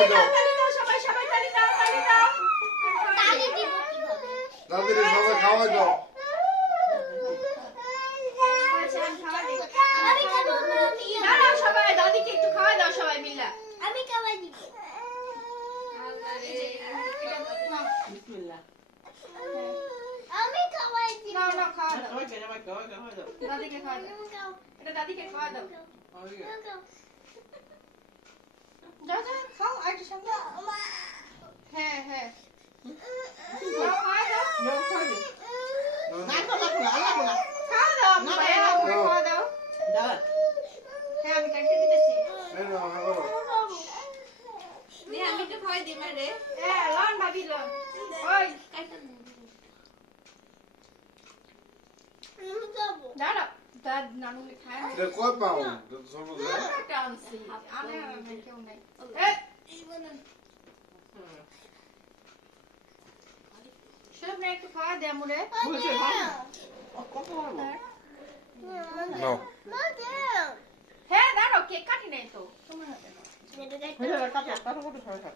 খাওয়াই দাও। তালি দাও সবাই সবাই তালি দাও তালি দাও। তালি দিব কিভাবে? দাদিরে সবাই খাওয়াই দাও। আচ্ছা আমি খাওয়া দিই। আমি খাবো আমি। দাঁড়াও সবাই দাদিকে একটু খাওয়া দাও সবাই মিলে। আমি খাওয়াই দিব। আল্লাহ রে এটা নাও। বিসমিল্লাহ। আমি খাওয়াই দিব। নাও নাও খাওয়া দাও। সবাই খেয়ে সবাই খাওয়া দাও। দাদিকে খাওয়া দাও। আমি খাও। এটা দাদিকে খাওয়া দাও। আমি খাও। যাও যাও খাও আর একটু সঙ্গে। হ্যাঁ হ্যাঁ। নাও খাওয়া দাও। নাও খাও দে। না খাওয়া লাগবে না, লাগবে না। খাওয়া দাও আপু, ভাইয়া নাও, ভাই খাওয়া দাও। দাও। হ্যাঁ আমি কাটতে দিতেছি। এই নাও, হ্যাঁ করো। আমি একটু খাওয়াই দিই মারে। হ্যাঁ লন ভাবি লন। ওই আমি খাবো। দাঁড়াও দাদ নানুকে খায় না। এটা কয় পাউন্ড? এটা তো ছোট যে। একটা আনছি। আমি আর আমি কেউ নাই। এই সব না একটু খাওয়া দে আমুরে। বলছে ভালো। কত ভালো। নাও। মা দে। হ্যাঁ দাঁড়াও কেক কাটি নাই তো। তোমার হাতে নাও। এটা দেখ। হয়ে গেল, কাটো, কাটো, কাটো, সবাই খাও।